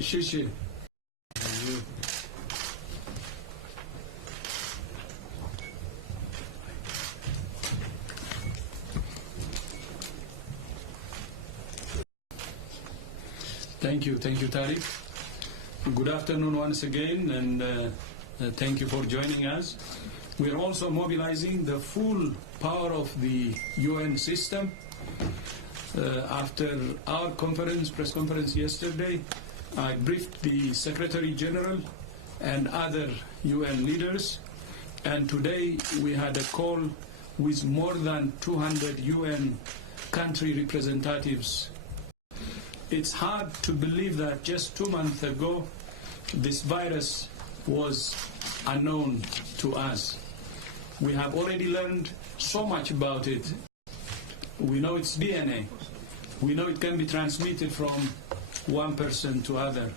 谢谢。Thank you, Tariq. Good afternoon once again, and thank you for joining us. We are also mobilizing the full power of the UN system. After our press conference yesterday, I briefed the Secretary General and other UN leaders, and today we had a call with more than 200 UN country representatives. It's hard to believe that just 2 months ago this virus was unknown to us. We have already learned so much about it. We know its DNA. We know it can be transmitted from one person to other.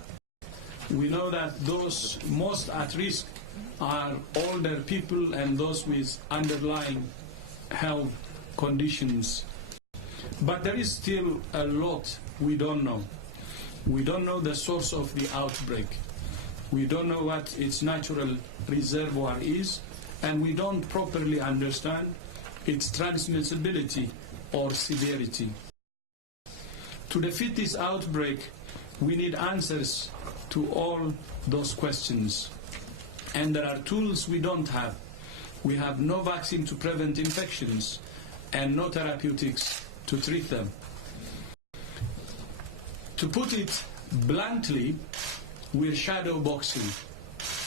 We know that those most at risk are older people and those with underlying health conditions. But there is still a lot we don't know. We don't know the source of the outbreak. We don't know what its natural reservoir is, and we don't properly understand its transmissibility or severity. To defeat this outbreak, we need answers to all those questions. And there are tools we don't have. We have no vaccine to prevent infections and no therapeutics to treat them. To put it bluntly, we're shadow boxing.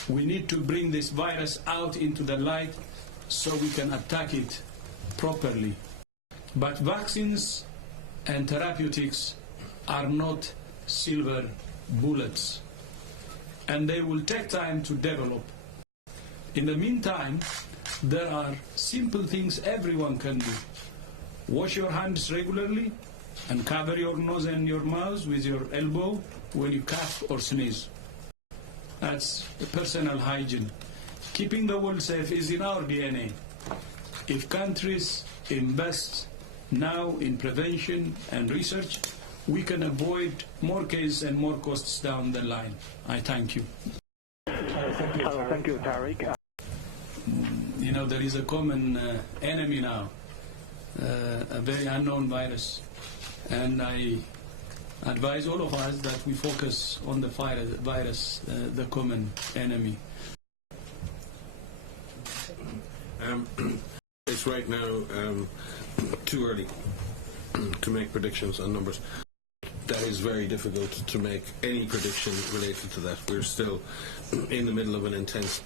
We need to bring this virus out into the light so we can attack it properly. But vaccines and therapeutics are not silver bullets, and they will take time to develop. In the meantime, there are simple things everyone can do. Wash your hands regularly and cover your nose and your mouth with your elbow when you cough or sneeze. That's personal hygiene. Keeping the world safe is in our DNA. If countries invest now in prevention and research, we can avoid more cases and more costs down the line. I thank you. Thank you, Tariq. You know, there is a common enemy now, a very unknown virus. And I advise all of us that we focus on the virus, the common enemy. It's right now too early to make predictions on numbers. That is very difficult to make any prediction related to that. We're still in the middle of an intense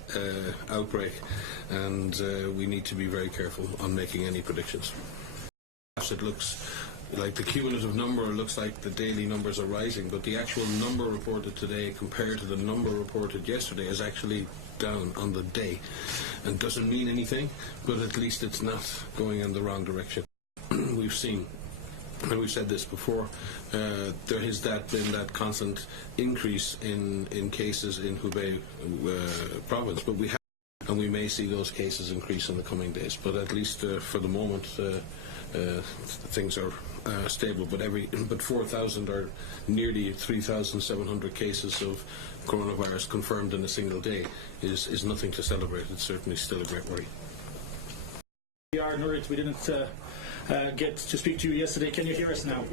outbreak, and we need to be very careful on making any predictions. It looks like the cumulative number looks like the daily numbers are rising, but the actual number reported today compared to the number reported yesterday is actually down on the day, and doesn't mean anything, but at least it's not going in the wrong direction. We've seen, and we've said this before, there has been that constant increase in cases in Hubei province, but we may see those cases increase in the coming days. But at least for the moment, things are stable. But 4,000 or nearly 3,700 cases of coronavirus confirmed in a single day is nothing to celebrate. It's certainly still a great worry. We are Nurit. We didn't get to speak to you yesterday. Can you hear us now?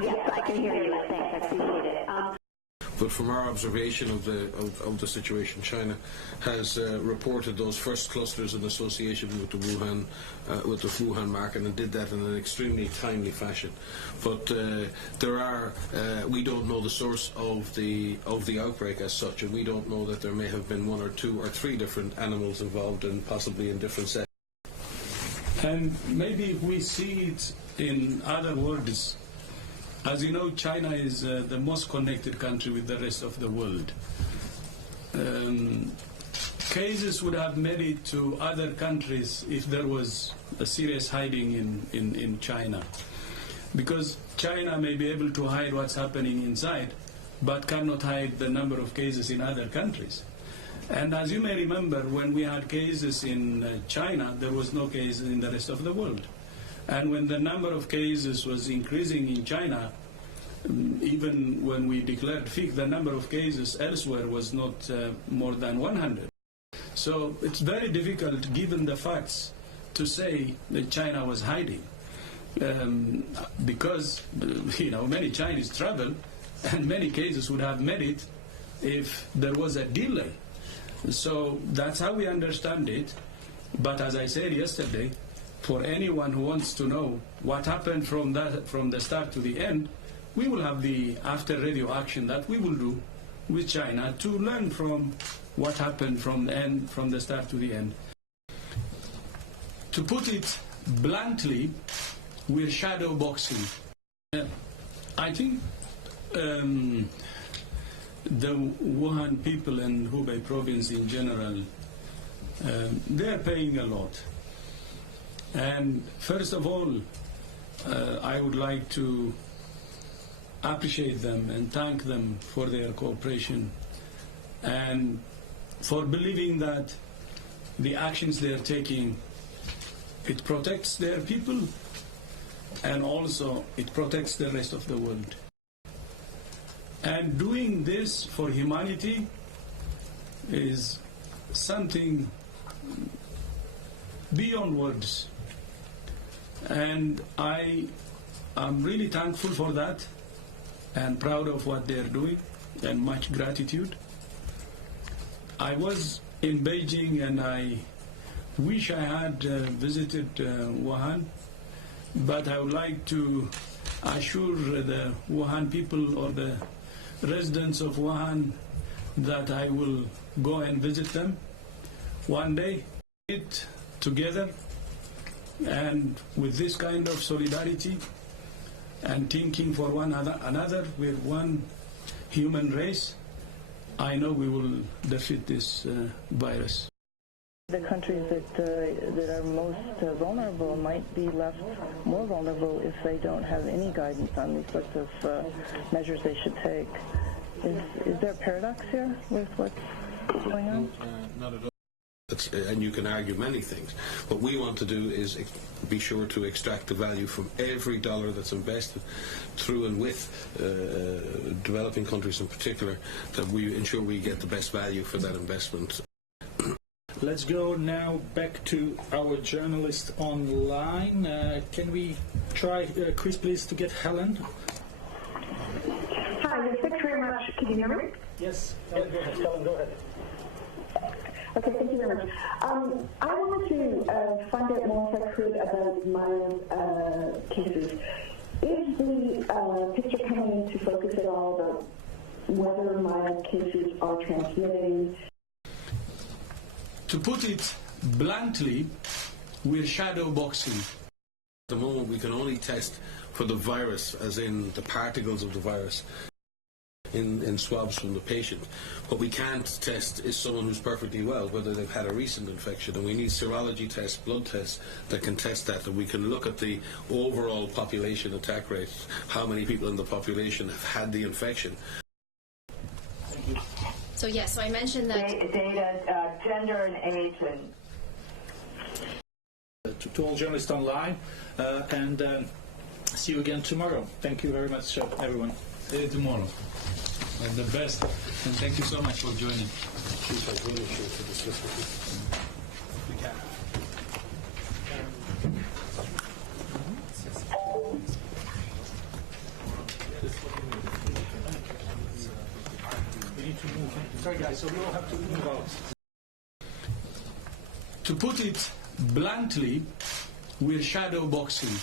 Yes, I can hear you. Thanks. I appreciate it. But from our observation of the situation, China has reported those first clusters in association with the Wuhan market, and did that in an extremely timely fashion. But we don't know the source of the outbreak as such, and we don't know that there may have been 1 or 2 or 3 different animals involved, and possibly in different settings. And maybe if we see it in other words, as you know, China is the most connected country with the rest of the world. Cases would have made it to other countries if there was a serious hiding in China. Because China may be able to hide what's happening inside, but cannot hide the number of cases in other countries. And as you may remember, when we had cases in China, there was no cases in the rest of the world. And when the number of cases was increasing in China, Even when we declared fake, the number of cases elsewhere was not more than 100. So it's very difficult, given the facts, to say that China was hiding, because many Chinese travel, and many cases would have made it if there was a delay. So that's how we understand it. But as I said yesterday, for anyone who wants to know what happened from the start to the end, we will have the after radio action that we will do with China to learn from what happened from the start to the end. To put it bluntly, we're shadow boxing. I think the Wuhan people and Hubei province in general, they're paying a lot. And first of all, I would like to appreciate them and thank them for their cooperation and for believing that the actions they're taking, it protects their people and also it protects the rest of the world. And doing this for humanity is something beyond words. And I am really thankful for that and proud of what they're doing, and much gratitude. I was in Beijing and I wish I had visited Wuhan, but I would like to assure the Wuhan people or the residents of Wuhan that I will go and visit them one day, it together, and with this kind of solidarity and thinking for one another, we're one human race, I know we will defeat this virus. The countries that are most vulnerable might be left more vulnerable if they don't have any guidance on these sorts of measures they should take. Is there a paradox here with what's going on? Not at all. And you can argue many things. What we want to do is be sure to extract the value from every dollar that's invested through and with developing countries in particular, that we ensure we get the best value for that investment. Let's go now back to our journalist online. Can we try, Chris, please, to get Helen? Hi, yes, thanks very much. Can you hear me? Yes. Helen, go ahead. Okay, thank you very much. I wanted to find out more, if I could, about mild cases. Is the picture coming into focus at all about whether mild cases are transmitting? To put it bluntly, we're shadow boxing. At the moment, we can only test for the virus, as in the particles of the virus, in swabs from the patient. What we can't test is someone who's perfectly well, whether they've had a recent infection, and we need serology tests, blood tests that can test that, and we can look at the overall population attack rate, how many people in the population have had the infection. So yes, so I mentioned that Data, gender and age and... To all journalists online, and see you again tomorrow. Thank you very much, everyone. See you tomorrow. And the best. And thank you so much for joining. Sorry, guys, so we all have to move out. To put it bluntly, we're shadow boxing.